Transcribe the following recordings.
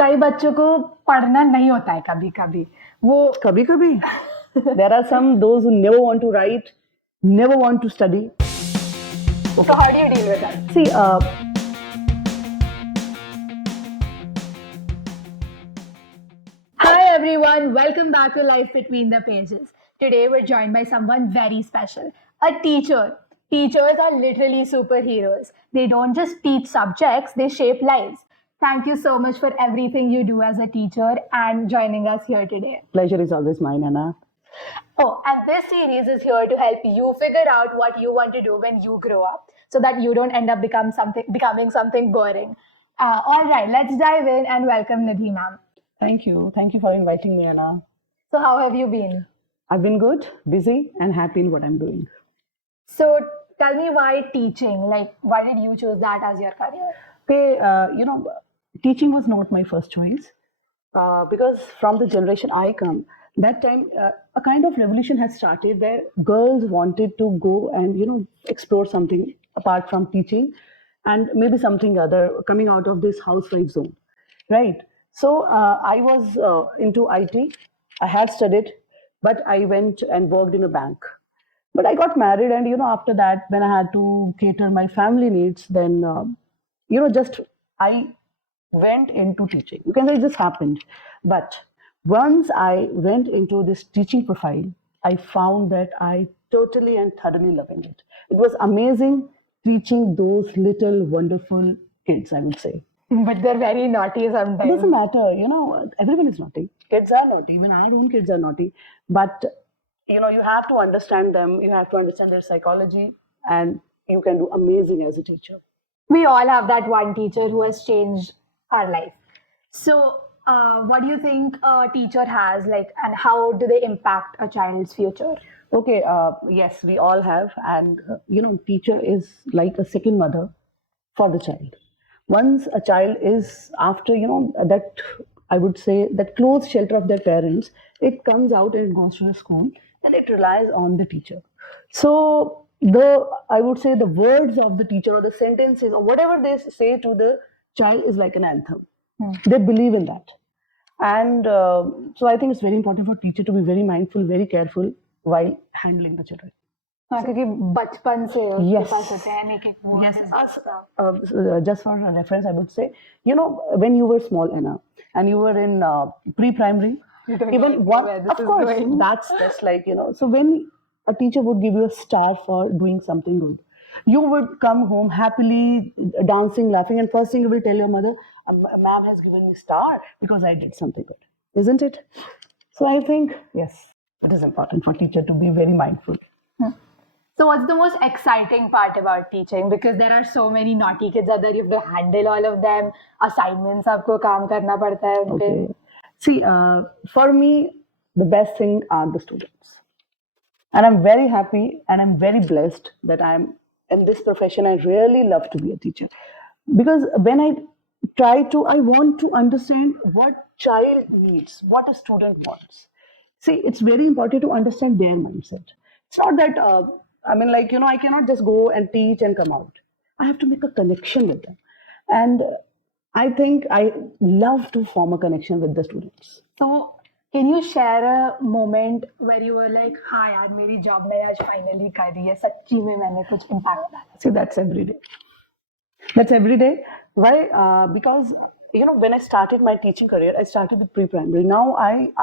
कई बच्चों को पढ़ना नहीं होता है कभी कभी वो There are some those who never want to write, never want to study. So how do you deal with that? See, Hi everyone, welcome back to Life Between the Pages. Today we're joined by someone very special, a teacher. Teachers are literally superheroes. They don't just teach subjects, they shape lives. Thank you so much for everything you do as a teacher and joining us here today. pleasure is always mine, Aina. Oh, and this series is here to help you figure out what you want to do when you grow up so that you don't end up becoming something boring. All right, let's dive in and welcome Nidi Ma'am. Thank you for inviting me, Aina. So, how have you been? I've been good, busy, and happy in what I'm doing. So, tell me why teaching? Like, why did you choose that as your career? Okay, teaching was not my first choice because from the generation I come, that time a kind of revolution has started where girls wanted to go and explore something apart from teaching and maybe something other coming out of this housewife zone, right? So I was into IT. I had studied, but I went and worked in a bank. But I got married, and after that, when I had to cater my family needs, then just I went into teaching. You can say it just happened. But once I went into this teaching profile, I found that I totally and thoroughly loving it. It was amazing teaching those little wonderful kids, I would say. But they're very naughty It sometimes. doesn't matter, everyone is naughty. Kids are naughty, even our own kids are naughty. But you have to understand them, you have to understand their psychology, and you can do amazing as a teacher. We all have that one teacher who has changed our life. So, what do you think a teacher has, and how do they impact a child's future? Okay, yes, we all have, and teacher is like a second mother for the child. Once a child is after that, I would say that close shelter of their parents, it comes out and it goes to the school, and it relies on the teacher. So I would say the words of the teacher or the sentences or whatever they say to the child is like an anthem. They believe in that. And so I think it's very important for teacher to be very mindful, very careful while handling the children. हाँ, क्योंकि बचपन से उनके Yes. पास होते हैं एक एक word Yes, is us, just- just for a reference, I would say, when you were small, Anna, and you were in pre-primary, You don't even know one, where this of is course, going. that's like. So when a teacher would give you a star for doing something good, you would come home happily, dancing, laughing, and first thing you will tell your mother, "Ma'am has given me star because I did something good," isn't it? So I think yes, it is important for teacher to be very mindful. So, what's the most exciting part about teaching? Because there are so many naughty kids out there. You have to handle all of them. Assignments आपको काम करना पड़ता है उन पे. Okay. See, for me, the best thing are the students. And I'm very happy and I'm very blessed that I'm in this profession. I really love to be a teacher. Because when I want to understand what child needs, what a student wants. See, it's very important to understand their mindset. It's not that, I cannot just go and teach and come out. I have to make a connection with them. And I think I love to form a connection with the students. So, can you share a moment where you were like, हाँ यार मेरी job मैंने आज finally कर दी है सच्ची में मैंने कुछ impact डाला. See, that's every day. That's every day. Why? Because when I started my teaching career, I started with pre-primary. Now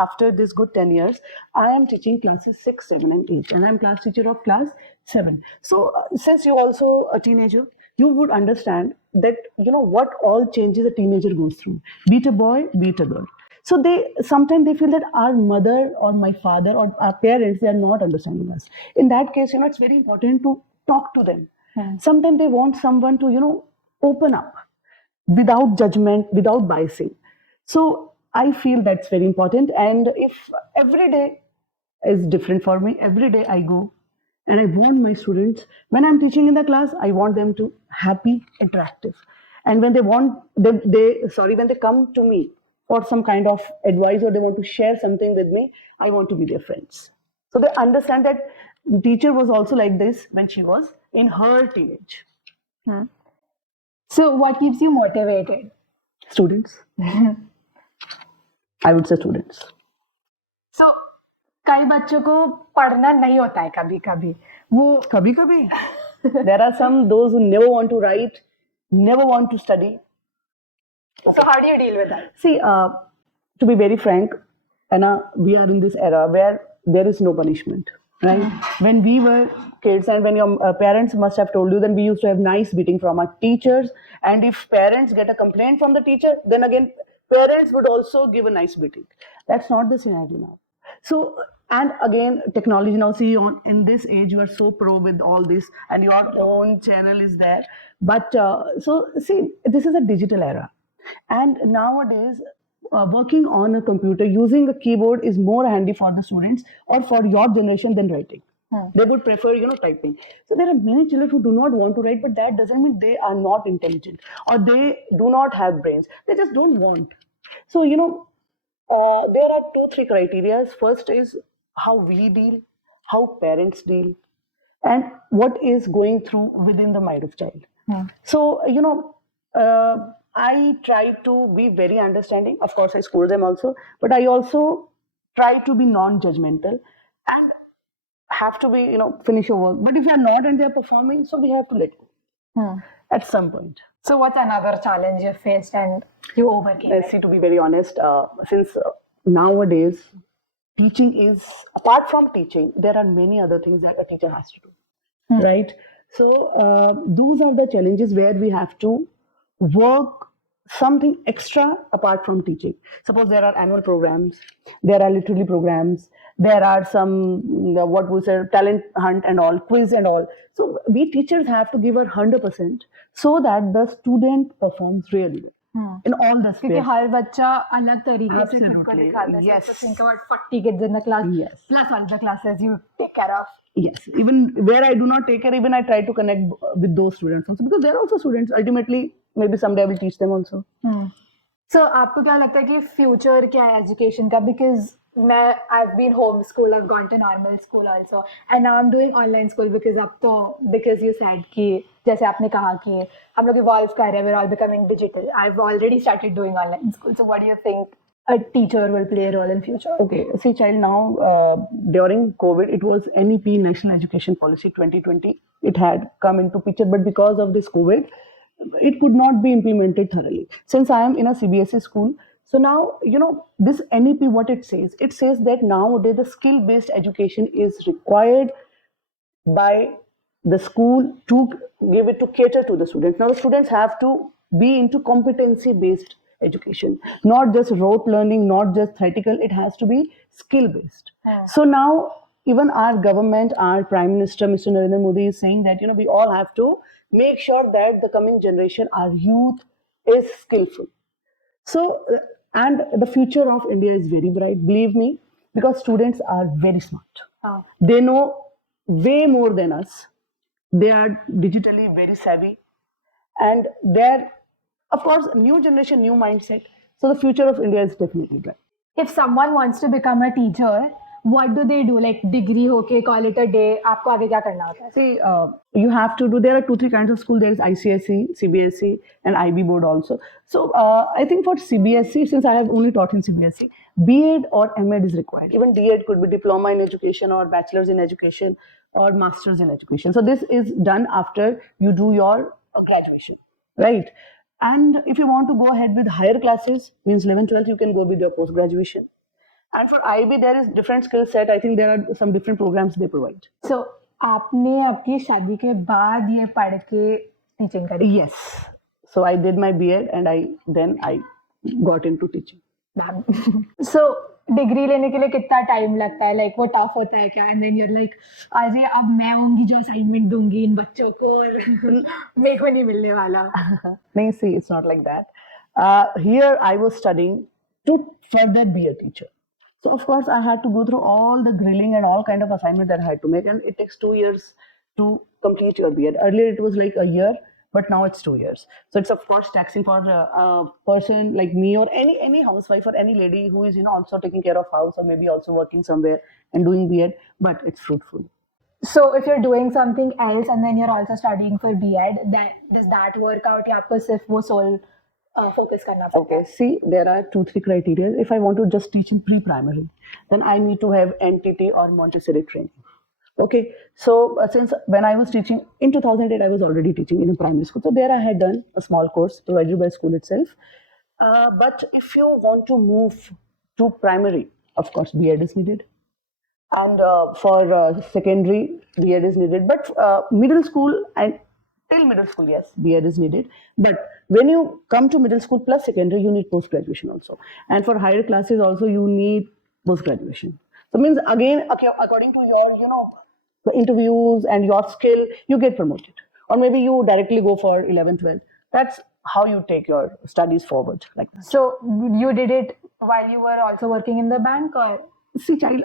after this good 10 years, I am teaching classes 6, 7, and 8, and I'm class teacher of class 7. So since you're also a teenager, you would understand that what all changes a teenager goes through. Be it a boy, be it a girl. So sometimes they feel that our mother or my father or our parents, they are not understanding us. In that case, it's very important to talk to them. Sometimes they want someone to open up without judgment, without biasing. So I feel that's very important. And if every day is different for me, every day I go and I want my students, when I'm teaching in the class, I want them to happy, interactive. And when when they come to me for some kind of advice or they want to share something with me, I want to be their friends. So they understand that teacher was also like this when she was in her teenage. So, what keeps you motivated? Students. I would say students. So कई बच्चों को पढ़ना नहीं होता है कभी कभी वो Kabhi. There are some those who never want to write, never want to study. So how do you deal with that? See, to be very frank, Anna, we are in this era where there is no punishment, right? When we were kids, and when your parents must have told you, then we used to have nice beating from our teachers. And if parents get a complaint from the teacher, then again, parents would also give a nice beating. That's not the scenario now. So, and again, technology now, see, on in this age, you are so pro with all this, and your own channel is there. But so, see, this is a digital era. And nowadays, working on a computer using a keyboard is more handy for the students or for your generation than writing. They would prefer, typing. So there are many children who do not want to write, but that doesn't mean they are not intelligent or they do not have brains. They just don't want. So, there are two, three criteria. First is how we deal, how parents deal, and what is going through within the mind of child. So, I try to be very understanding. Of course, I scold them also, but I also try to be non-judgmental and have to be, finish your work. But if you're not and they're performing, so we have to let go at some point. So what's another challenge you faced and you overcame it? See, to be very honest, since nowadays teaching is, apart from teaching, there are many other things that a teacher has to do, right? So those are the challenges where we have to work something extra apart from teaching. Suppose there are annual programs, there are literary programs, there are some what we say talent hunt and all, quiz and all. So we teachers have to give our 100% so that the student performs really well in all the क्योंकि space. हर बच्चा अलग तरीके से खुद को Absolutely. दिखाता है. Yes. So think about 40 kids in the class, Yes. plus all the classes you take care of. Yes, even where I do not take care, even I try to connect with those students also because they're also students. Ultimately, maybe someday I will teach them also. So आपको क्या लगता है कि future क्या है education का? Because I've been homeschooled, I've gone to normal school also, and now I'm doing online school because अब तो because you said कि जैसे आपने कहा कि हम लोग evolve कर रहे हैं, we're all becoming digital. I've already started doing online school. So what do you think a teacher will play a role in future? Okay, see, child, now during COVID, it was NEP, National Education Policy 2020. It had come into picture, but because of this COVID, it could not be implemented thoroughly. Since I am in a CBSE school, so now, this NEP, what it says that nowadays the skill-based education is required by the school to give it to cater to the students. Now the students have to be into competency-based education, not just rote learning, not just theoretical. It has to be skill-based. So now even our government, our Prime Minister, Mr. Narendra Modi, is saying that we all have to make sure that the coming generation, our youth, is skillful. So, and the future of India is very bright, believe me, because students are very smart. They know way more than us. They are digitally very savvy. And they're, of course, new generation, new mindset. So the future of India is definitely bright. If someone wants to become a teacher, what do they do? Like degree होके call it a day. आपको आगे क्या करना होता है? See, you have to do. There are 2-3 kinds of school. There is ICSE, CBSE, and IB board also. So I think for CBSE, since I have only taught in CBSE, B.Ed or M.Ed is required. Even D.Ed could be diploma in education or bachelor's in education or master's in education. So this is done after you do your graduation, right? And if you want to go ahead with higher classes, means 11, 12, you can go with your post graduation. And for IB, there is different skill set. I think there are some different programs they provide. So, आपने आपकी शादी के बाद ये पढ़ के teaching करी? Yes. So I did my B.Ed and then I got into teaching. So degree लेने के लिए कितना टाइम लगता है? लाइक वो टफ होता है क्या? एंड देन यूर लाइक अरे अब मैं होंगी जो असाइनमेंट दूंगी इन बच्चों को और मेरे को नहीं मिलने वाला. नहीं, see, it's not like that. Here I was studying to further be a teacher. So of course I had to go through all the grilling and all kind of assignment that I had to make, and it takes 2 years to complete your B.Ed. Earlier it was like a year, but now it's 2 years. So it's of course taxing for a person like me or any housewife or any lady who is also taking care of house or maybe also working somewhere and doing B.Ed, but it's fruitful. So if you're doing something else and then you're also studying for B.Ed, then does that work out? या आपको सिर्फ वो sole focus करना पड़ता Okay, है? see, there are 2, 3 criteria. If I want to just teach in pre-primary, then I need to have NTT or Montessori training. Okay, so since when I was teaching in 2008, I was already teaching in a primary school. So there I had done a small course provided by school itself. But if you want to move to primary, of course, B.Ed is needed. And for secondary, B.Ed is needed. But middle school and till middle school, yes, B.Ed is needed. But when you come to middle school plus secondary, you need post graduation also. And for higher classes also, you need post graduation. So means again, according to your, the interviews and your skill, you get promoted. Or maybe you directly go for 11th, 12th. That's how you take your studies forward like that. So you did it while you were also working in the bank, or? See, child,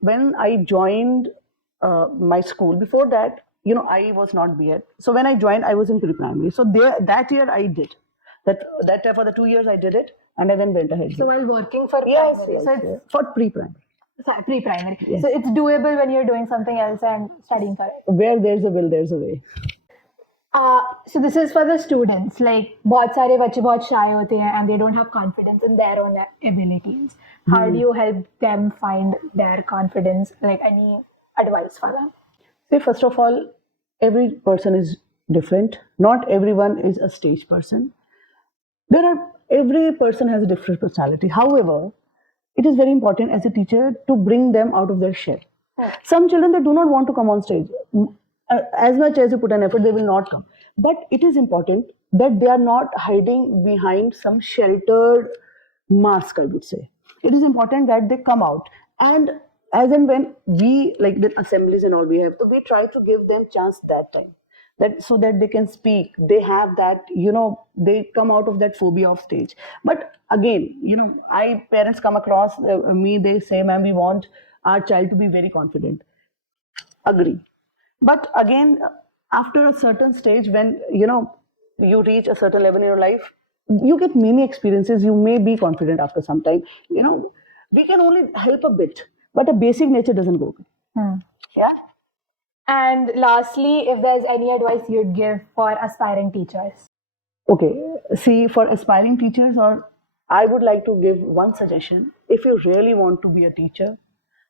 when I joined my school, before that, I was not B.Ed. So when I joined, I was in pre-primary. So that year I did. That for the 2 years I did it, and I then went ahead. So while working for Yes, primary, yes, so it's yes. For pre-primary. pre-primary. Yes. So it's doable when you're doing something else and studying for it. Where there's a will, there's a way. So this is for the students. Like बहुत सारे बच्चे बहुत shy होते हैं and they don't have confidence in their own abilities. How do you help them find their confidence? Like any advice for them? See, first of all, every person is different. Not everyone is a stage person. Every person has a different personality. However, it is very important as a teacher to bring them out of their shell. Some children, they do not want to come on stage. As much as you put an effort, they will not come. But it is important that they are not hiding behind some sheltered mask, I would say. It is important that they come out. And as and when we, like the assemblies and all we have, so we try to give them chance that time. That so that they can speak, they have that, they come out of that phobia of stage. But again, I parents come across me, they say, ma'am, we want our child to be very confident. Agree. But again, after a certain stage, when you reach a certain level in your life, you get many experiences. You may be confident after some time. We can only help a bit, but a basic nature doesn't go. Yeah. And lastly, if there's any advice you'd give for aspiring teachers. Okay, see, for aspiring teachers, or I would like to give one suggestion. If you really want to be a teacher,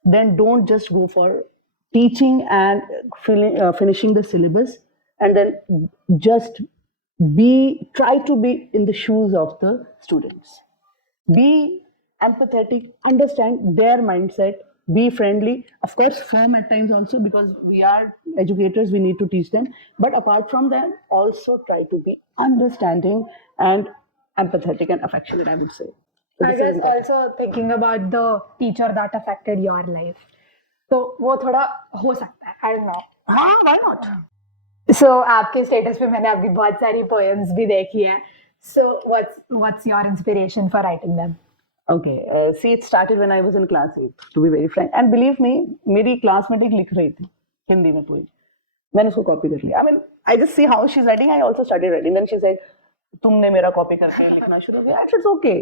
then don't just go for teaching and finishing the syllabus, and then just try to be in the shoes of the students. Be empathetic, understand their mindset, be friendly, of course firm at times also, because we are educators, we need to teach them. But apart from that, also try to be understanding and empathetic and affectionate, I would say. So I this is guess important. also thinking about the teacher that affected your life. तो वो थोड़ा हो सकता है, I don't know. हाँ, why not? So आपके status पे मैंने आपकी बहुत सारी poems भी देखी है. So what's your inspiration for writing them? Okay, see, it started when I was in class 8, to be very frank. And believe me, मेरी classmate एक लिख रही थी हिंदी में poem. मैंने उसको copy कर लिया. I mean, I just see how she's writing. I also started writing. Then she said, तुमने मेरा copy करके लिखना शुरू किया. I said, it's okay.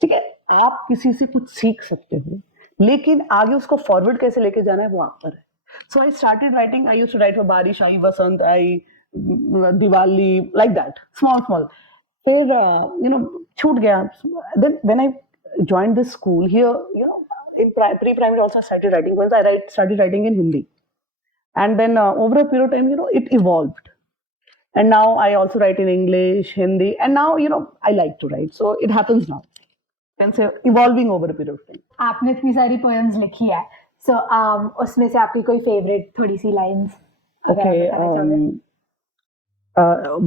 ठीक है, आप किसी से कुछ सीख सकते हो, लेकिन आगे उसको फॉरवर्ड कैसे लेके जाना है वो आप पर है. So I started writing. I used to write for बारिश आई, वसंत आई, दिवाली, like that, small. फिर छूट गया. Then when I joined this school here, in pre-primary also I started writing. Once I started writing in Hindi, and then over a period of time, it evolved. And now I also write in English, Hindi, and now I like to write. So it happens now. Can say evolving over a period of time. आपने इतनी सारी poems लिखी है. So उसमें से आपकी कोई favorite थोड़ी सी lines? Okay,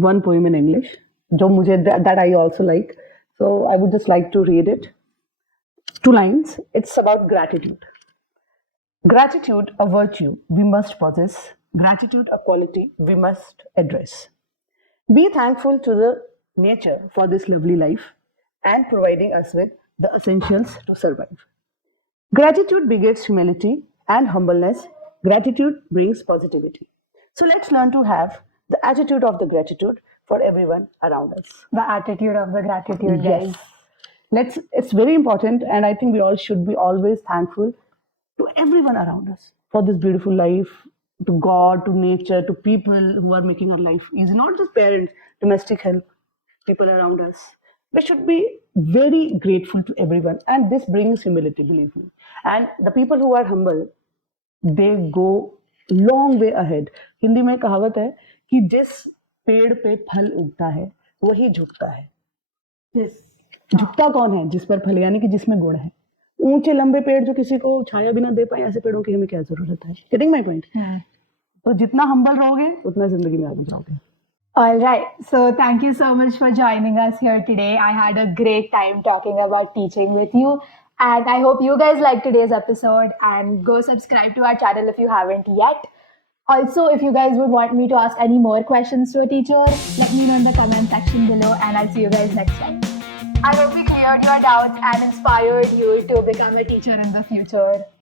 one poem in English, जो मुझे that I also like. So I would just like to read it. 2 lines. It's about gratitude. Gratitude, a virtue we must possess. Gratitude, a quality we must address. Be thankful to the nature for this lovely life and providing us with the essentials to survive. Gratitude begets humility and humbleness. Gratitude brings positivity. So let's learn to have the attitude of the gratitude for everyone around us. The attitude of the gratitude, guys. Yes. It's very important, and I think we all should be always thankful to everyone around us for this beautiful life, to God, to nature, to people who are making our life easy, not just parents, domestic help. people around us. We should be very grateful to everyone, and this brings humility, believe me. And the people who are humble, they go long way ahead. Hindi में कहावत है कि जिस पेड़ पे फल उगता है वही झुकता है. Yes. झुकता कौन है? जिस पर फल, यानी कि जिसमें गुण है. ऊंचे लंबे पेड़ जो किसी को छाया भी ना दे पाए, ऐसे पेड़ों की हमें क्या जरूरत है? Getting my point? तो जितना हम्बल रहोगे उतना जिंदगी में आगे जाओगे. All right. So thank you so much for joining us here today. I had a great time talking about teaching with you. And I hope you guys liked today's episode, and go subscribe to our channel if you haven't yet. Also, if you guys would want me to ask any more questions to a teacher, let me know in the comment section below, and I'll see you guys next time. I hope we cleared your doubts and inspired you to become a teacher in the future.